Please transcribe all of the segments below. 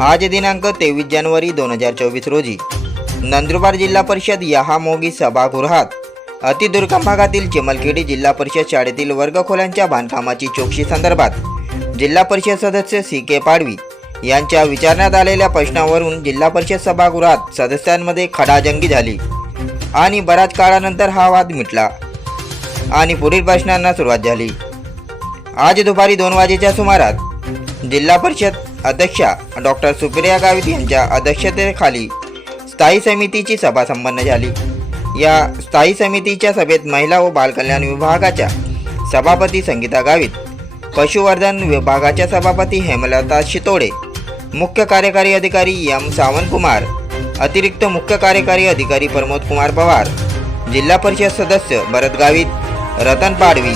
आज दिनांक तेवीस जानेवारी दोन हजार चोवीस रोजी नंदुरबार जिल्हा परिषद यहामोगी सभागृहात अतिदुर्गम भागातील चिमलखेडी जिल्हा परिषद शाळेतील वर्गखोल्यांच्या बांधकामाची चौकशी संदर्भात जिल्हा परिषद सदस्य सी के पाडवी यांच्या विचारण्यात आलेल्या प्रश्नावरून जिल्हा परिषद सभागृहात सदस्यांमध्ये खडाजंगी झाली आणि बऱ्याच काळानंतर हा वाद मिटला आणि पुढील प्रश्नांना सुरुवात झाली. आज दुपारी दोन वाजेच्या सुमारास जिल्हा परिषद अध्यक्षा डॉक्टर सुप्रिया गावित यांच्या अध्यक्षतेखाली स्थायी समितीची सभा संपन्न झाली. या स्थायी समितीच्या सभेत महिला व बालकल्याण विभागाच्या सभापती संगीता गावित पशुवर्धन विभागाच्या सभापती हेमलता शितोडे मुख्य कार्यकारी अधिकारी एम सावंतकुमार अतिरिक्त मुख्य कार्यकारी अधिकारी प्रमोद कुमार पवार जिल्हा परिषद सदस्य भरत गावित रतन पाडवी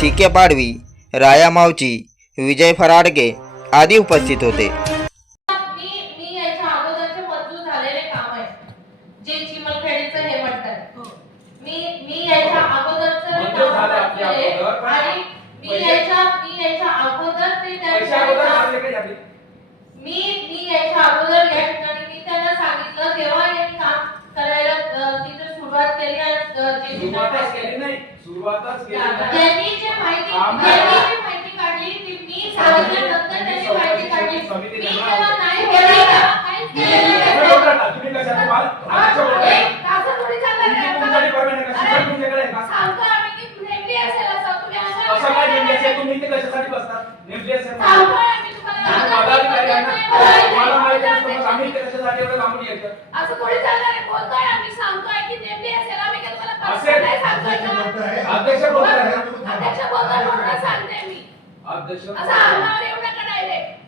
सी के पाडवी राया मावची विजय फराडके आदी उपस्थित होते. मी मी याच्या अगोदरचे मंजूर झालेले काम आहे जे चिमलखेडीचं हे म्हणतात मी मी याच्या अगोदरचं मंजूर काम झाले आपल्या केले अगोदर, पण आणि मी पैसे- याच्या मी याच्या अगोदर ते त्या पैसे ठिकाणी अगोदर काम- मारले काही झाले? मी मी याच्या अगोदर या ठिकाणी मी त्यांना सांगितलं तेव्हा यांनी काम करायला अ, तिथे सुरुवात केली आणि, अ, जे सुरुवातच केली नाही सुरुवातच केली नाही त्यांनी जे माहिती आम्ही- त्यांनी जी माहिती काढली ती मी सांगितल्यानंतर त्यांनी माहिती काढली समिती मी निर्माण तेव्हा होती. नाही बोलले काहीच केलेलं तुम्ही नाही. बोलता ना, तुम्ही कशाचे माल? अध्यक्ष बोलताय. असं थोडी चालणार तुमची आहे. तुमच्या department आहे का? शिक्षण तुमच्याकडे आहे का? सांगतो आम्ही की नेमली असेल असं तुम्ही असं असं काय नेमके असेल? तुम्ही इथे कशासाठी बसतात? नेमके असेल ना? सांगतोय आम्ही तुम्हाला. तुम्ही पदाधिकारी आहे ना? तुम्हाला माहिती असतं मग आम्ही इथे कशासाठी एवढं लांबून यायचं? असं थोडी चालणार आहे. बोलतोय आम्ही सांगतोय की नेमली असेल आम्ही काय तुम्हाला असेल. personal नाही सांगतोय का? अध्यक्ष बोलताय. अध्यक्ष बोलतोय म्हणून सांगते मी. अध्यक्ष असं अंगावर येऊ नका डायरेक्ट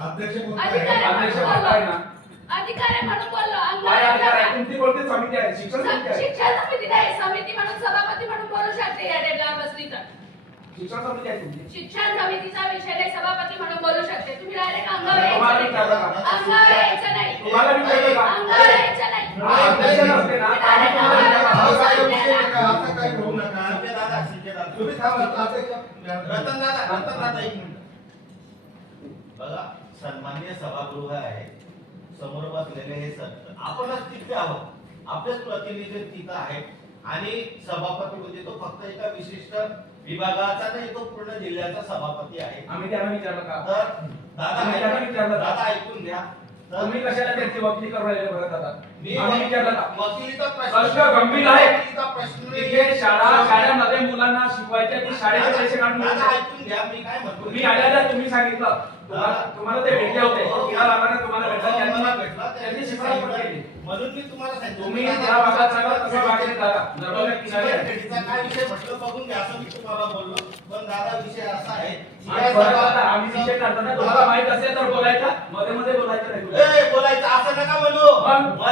अध्यक्ष अधिकारी अध्यक्ष बोलताय. ना? अधिकारी म्हणून बोललो. काय अधिकार आहे? तुमची कोणती समिती आहे. शिक्षण समिती आहे. शिक्षण समिती नाही. समिती म्हणून सभापती म्हणून बोलू शकते या डेटला बसली तर शिक्षण समिती आहे तुमची. शिक्षण समितीचा विषय नाही. सभापती म्हणून बोलू शकते. तुम्ही डायरेक्ट अंगावर यायचं तुम्हाला यायचं नाही हा, अध्यक्ष नसते ना आम्ही तुम्हाला विचारलं. तुम्ही थांबा अध्यक्ष रतन दादा रतन दादा एक मिनिट. बघा सन्मान्य सभागृह आहे. समोर बसलेले हे सर आपणच तिथे आहोत. आपलेच प्रतिनिधी तिथं आहेत. आणि सभापती म्हणजे तो फक्त एका विशिष्ट विभागाचा नाही तो पूर्ण जिल्ह्याचा सभापती आहे. आम्ही त्यांना विचारलं का? तर दादा ऐकून- विचारलं का? दादा ऐकून घ्या. तर तुम्ही कशाला त्यांची वकिली करू राहिले बरं दादा? मी आम्ही विचारलं का? वकिलीचा प्रश्न गंभीर आहे. वकिलीचा प्रश्न इथे शाळा शाळेमध्ये मुलांना शिकवायचे की शाळेचे पैसे काढून? ऐकून घ्या मी काय म्हणतो तुम्ही आल्याला तुम्ही सांगितलं. तुम्हाला तुम्हाला ते भेटले होते. या भागाने तुम्हाला भेटला हो, त्यांनी भेटला. त्यांनी पण केली. म्हणून मी तुम्हाला सांगितलं. तुम्ही ज्या भागात सांगा तसं वागले दादा नर्मदा किनारी आहे. चिमणखेडीचा काय विषय म्हटलं बघून घ्या. असं मी तुम्हाला बोललो. पण दादा विषय असा आहे. आम्ही विषय तुम्हाला माहीत असेल तर बोलायचा. मध्ये मध्ये बोलायचं नाही. बोलायचं. असं नका म्हणू. मग?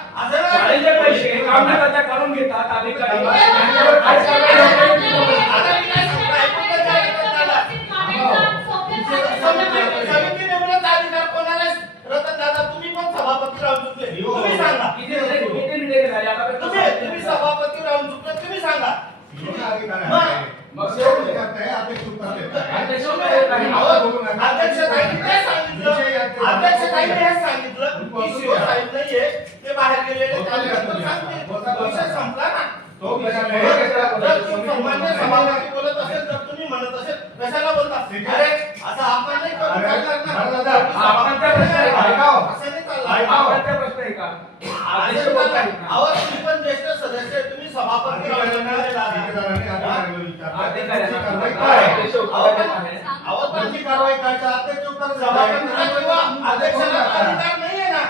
पैसे काम न करता काढून घेतात अधिकारी हो, त्यांच्यावर काय कारवाई होते? आता मी काय सांगतो, ऐकून तर घ्या, रतन दादा. समिती- समिती नेमण्याचा अधिकार कोणाला आहे? रतन दादा तुम्ही पण सभापती राहून चुकले तुम्ही सांगा किती मिनिटे- किती मिनिटे झाली? आता पर्यंत तुम्ही तुम्ही सभापती राहून चुकले तुम्ही सांगा मग शेवटी अध्यक्ष उत्तर देत आहे. अध्यक्ष काय नाही. अहो, अध्यक्षताईंनी काय सांगितलं अध्यक्षताईंनी हे सांगितलं की शिवसाहेब नाहीये ते बाहेर गेलेले त्यानंतर सांगते विषय संपला ना तो विषय नाही. जर तुम्ही सामान्य सभापती बोलत असेल तर तुम्ही म्हणत असेल कशाला बोलता अरे असं आपण नाही करू अरे, चालणार ना अरे दादा, तुम्ही आपण त्या प्रश्नाला सभापती ऐका हो. असं नाही हा चालणार प्रश्न प्रश्न आहे का? अध्यक्ष अध्यक्ष बोलताय बोलताय. का? अहो तुम्ही पण ज्येष्ठ सदस्य आहे, तुम्ही सभापती राहून अधिकाऱ्यांना- चुकलेला अधिकाऱ्यांनी आहात. अधिकाऱ्यांना विचारलं. अधिकाऱ्यांना- कारवाई काय? अध्यक्ष उत्तर देत आहे. अहो त्यांची तुमची कारवाई करायची अध्यक्ष अध्यक्षाला अधिकार नाहीये ना?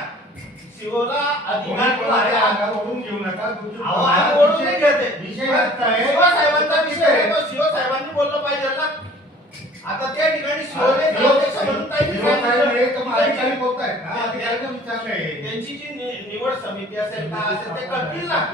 शिवला अधिकार आहे. कोणाच्या अंगावर ओढून घेऊ नका. तुमची अहो, आम्ही ओढून नाही घेते. विषय आता आहे. शिवसाहेबांचा विषय आहे. तो शिवसाहेबांनी बोललं पाहिजे ना. आता त्या ठिकाणी शिवने त्यांची ना. जी नि- निवड समिती असेल का असेल ते करतील ना.